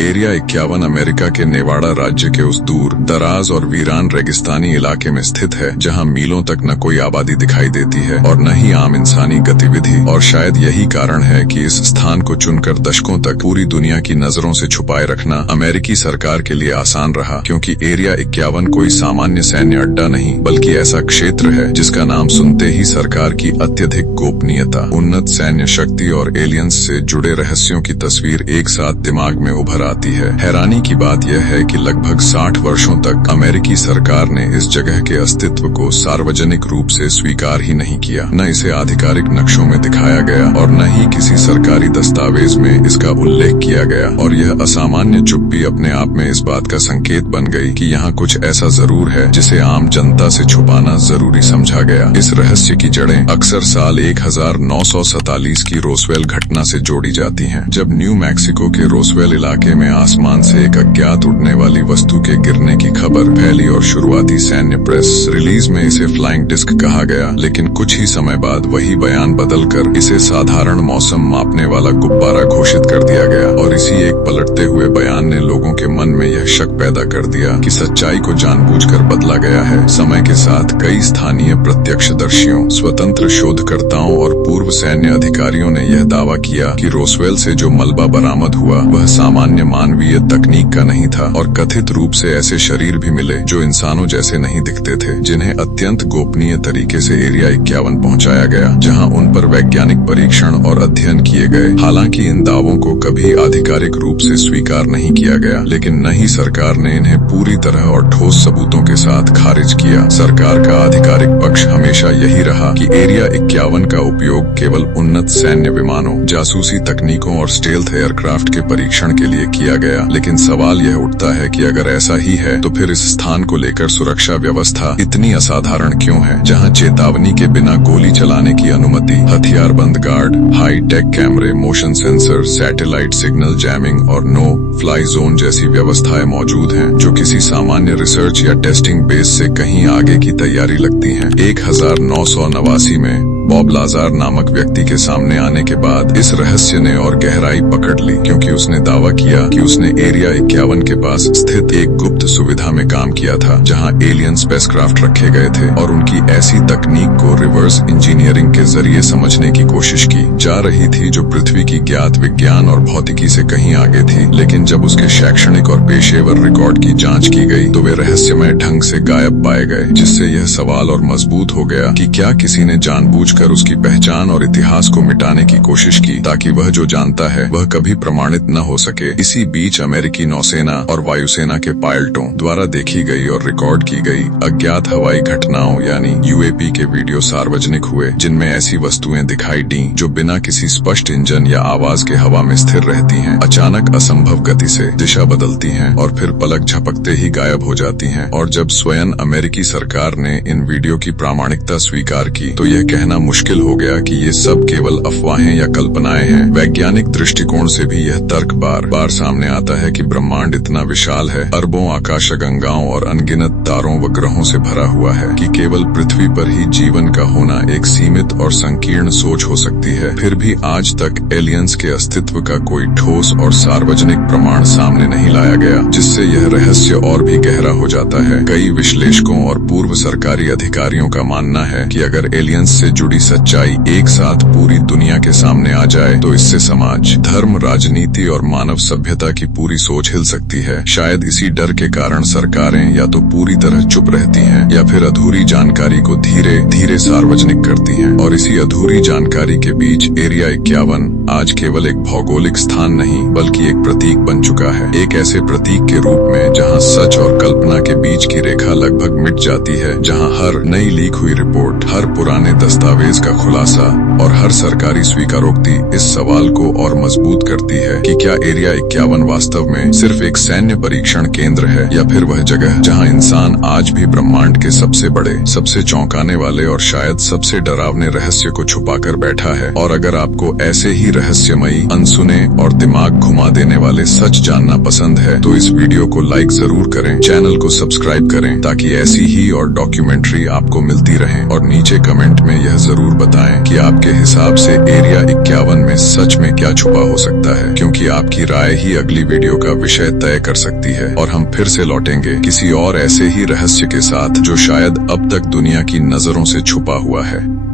Area 51 America के नेवाड़ा राज्य के उस दूर दराज और वीरान रेगिस्तानी इलाके में स्थित है जहां मीलों तक न कोई आबादी दिखाई देती है और न ही आम इंसानी गतिविधि। और शायद यही कारण है कि इस स्थान को चुनकर दशकों तक पूरी दुनिया की नजरों से छुपाए रखना अमेरिकी सरकार के लिए आसान रहा, क्योंकि एरिया 51 कोई सामान्य सैन्य अड्डा नहीं बल्कि ऐसा क्षेत्र है जिसका नाम सुनते ही सरकार की अत्यधिक गोपनीयता, उन्नत सैन्य शक्ति और एलियंस से जुड़े रहस्यों की तस्वीर एक साथ दिमाग में उभर आती है। हैरानी की बात यह है कि लगभग 60 वर्षों तक अमेरिकी सरकार ने इस जगह के अस्तित्व को सार्वजनिक रूप से स्वीकार ही नहीं किया। न इसे आधिकारिक नक्शों में दिखाया गया और न ही किसी सरकारी दस्तावेज में इसका उल्लेख किया गया। और यह असामान्य चुप्पी अपने आप में इस बात का संकेत बन गई कि यहाँ कुछ ऐसा जरूर है जिसे आम जनता से छुपाना जरूरी समझा गया। इस रहस्य की जड़ें अक्सर साल 1947 की रोसवेल घटना से जोड़ी जाती हैं, जब न्यू मैक्सिको के रोसवेल इलाके में आसमान से एक अज्ञात उड़ने वाली वस्तु के गिरने की खबर फैली और शुरुआती सैन्य प्रेस रिलीज में इसे फ्लाइंग डिस्क कहा गया। लेकिन कुछ ही समय बाद वही बयान बदलकर इसे साधारण मौसम मापने वाला गुब्बारा घोषित कर दिया गया। और इसी एक पलटते हुए बयान ने लोगों के मन में यह शक पैदा कर दिया कि सच्चाई को जानबूझकर बदला गया है। समय के साथ कई स्थानीय प्रत्यक्षदर्शियों, स्वतंत्र शोधकर्ताओं और पूर्व सैन्य अधिकारियों ने यह दावा किया कि रोसवेल से जो मलबा बरामद हुआ वह सामान्य मानवीय तकनीक का नहीं था और कथित रूप से ऐसे शरीर भी मिले जो इंसानों जैसे नहीं दिखते थे, जिन्हें अत्यंत गोपनीय तरीके से एरिया 51 पहुंचाया गया, जहां उन पर वैज्ञानिक परीक्षण और अध्ययन किए गए। हालांकि इन दावों को कभी आधिकारिक रूप से स्वीकार नहीं किया गया, लेकिन न ही सरकार ने इन्हें पूरी तरह और ठोस सबूतों के साथ खारिज किया। सरकार का आधिकारिक पक्ष हमेशा यही रहा कि एरिया 51 का उपयोग केवल उन्नत सैन्य विमानों, जासूसी तकनीकों और स्टेल्थ एयरक्राफ्ट के परीक्षण के लिए किया गया। लेकिन सवाल यह उठता है कि अगर ऐसा ही है तो फिर इस स्थान को लेकर सुरक्षा व्यवस्था इतनी असाधारण क्यों है, जहां चेतावनी के बिना गोली चलाने की अनुमति, हथियारबंद गार्ड, हाई टेक कैमरे, motion sensor, satellite signal jamming और नो फ्लाई जोन जैसी व्यवस्थाएं मौजूद हैं, जो किसी सामान्य रिसर्च या टेस्टिंग बेस से कहीं आगे की तैयारी लगती हैं। 1989 में बॉब लाजार नामक व्यक्ति के सामने आने के बाद इस रहस्य ने और गहराई पकड़ ली, क्योंकि उसने दावा किया कि उसने एरिया 51 के पास स्थित एक गुप्त सुविधा में काम किया था, जहां एलियन स्पेसक्राफ्ट रखे गए थे और उनकी ऐसी तकनीक को रिवर्स इंजीनियरिंग के जरिए समझने की कोशिश की जा रही थी जो पृथ्वी की ज्ञात विज्ञान और भौतिकी से कहीं आगे थी। लेकिन जब उसके शैक्षणिक और पेशेवर रिकॉर्ड की जांच की गई तो वे रहस्यमय ढंग से गायब पाए गए, जिससे यह सवाल और मजबूत हो गया कि क्या किसी ने जानबूझकर उसकी पहचान और इतिहास को मिटाने की कोशिश की ताकि वह जो जानता है वह कभी प्रमाणित न हो सके। इसी बीच अमेरिकी नौसेना और वायुसेना के पायलटों द्वारा देखी गई और रिकॉर्ड की गई अज्ञात हवाई घटनाओं यानी यूएपी के वीडियो सार्वजनिक हुए, जिनमें ऐसी वस्तुएं दिखाई दी जो बिना किसी स्पष्ट इंजन या आवाज के हवा में स्थिर रहती हैं, अचानक असंभव गति से दिशा बदलती हैं और फिर पलक झपकते ही गायब हो जाती हैं। और जब स्वयं अमेरिकी सरकार ने इन वीडियो की प्रामाणिकता स्वीकार की तो यह कहना मुश्किल हो गया कि ये सब केवल अफवाहें या कल्पनाएं हैं। वैज्ञानिक दृष्टिकोण से भी यह तर्क बार बार सामने आता है कि ब्रह्मांड इतना विशाल है, अरबों आकाशगंगाओं और अनगिनत तारों व ग्रहों से भरा हुआ है कि केवल पृथ्वी पर ही जीवन का होना एक सीमित और संकीर्ण सोच हो सकती है। फिर भी आज तक एलियंस के अस्तित्व का कोई ठोस और सार्वजनिक प्रमाण सामने नहीं लाया गया, जिससे यह रहस्य और भी गहरा हो जाता है। कई विश्लेषकों और पूर्व सरकारी अधिकारियों का मानना है कि अगर एलियंस से जुड़ी सच्चाई एक साथ पूरी दुनिया के सामने आ जाए तो इससे समाज, धर्म, राजनीति और मानव सभ्यता की पूरी सोच हिल सकती है। शायद इसी डर के कारण सरकारें या तो पूरी तरह चुप रहती हैं या फिर अधूरी जानकारी को धीरे धीरे सार्वजनिक करती हैं। और इसी अधूरी जानकारी के बीच एरिया 51 आज केवल एक भौगोलिक स्थान नहीं बल्कि एक प्रतीक बन चुका है, एक ऐसे प्रतीक के रूप में जहां सच और कल्पना के बीच की रेखा लगभग मिट जाती है, जहां हर नई लीक हुई रिपोर्ट, हर पुराने दस्तावेज का खुलासा और हर सरकारी स्वीकारोक्ति इस सवाल को और मजबूत करती है कि क्या एरिया 51 वास्तव में सिर्फ एक सैन्य परीक्षण केंद्र है या फिर वह जगह जहां इंसान आज भी ब्रह्मांड के सबसे बड़े, सबसे चौंकाने वाले और शायद सबसे डरावने रहस्य को छुपाकर बैठा है। और अगर आपको ऐसे ही रहस्यमयी, अनसुने और दिमाग घुमा देने वाले सच जानना पसंद है तो इस वीडियो को लाइक जरूर करें, चैनल को सब्सक्राइब करें ताकि ऐसी ही और डॉक्यूमेंट्री आपको मिलती रहे। और नीचे कमेंट में यह जरूर बताएं कि आपके हिसाब से एरिया 51 में सच में क्या छुपा हो सकता है, क्योंकि आपकी राय ही अगली वीडियो का विषय तय कर सकती है। और हम फिर से लौटेंगे किसी और ऐसे ही रहस्य के साथ जो शायद अब तक दुनिया की नजरों से छुपा हुआ है।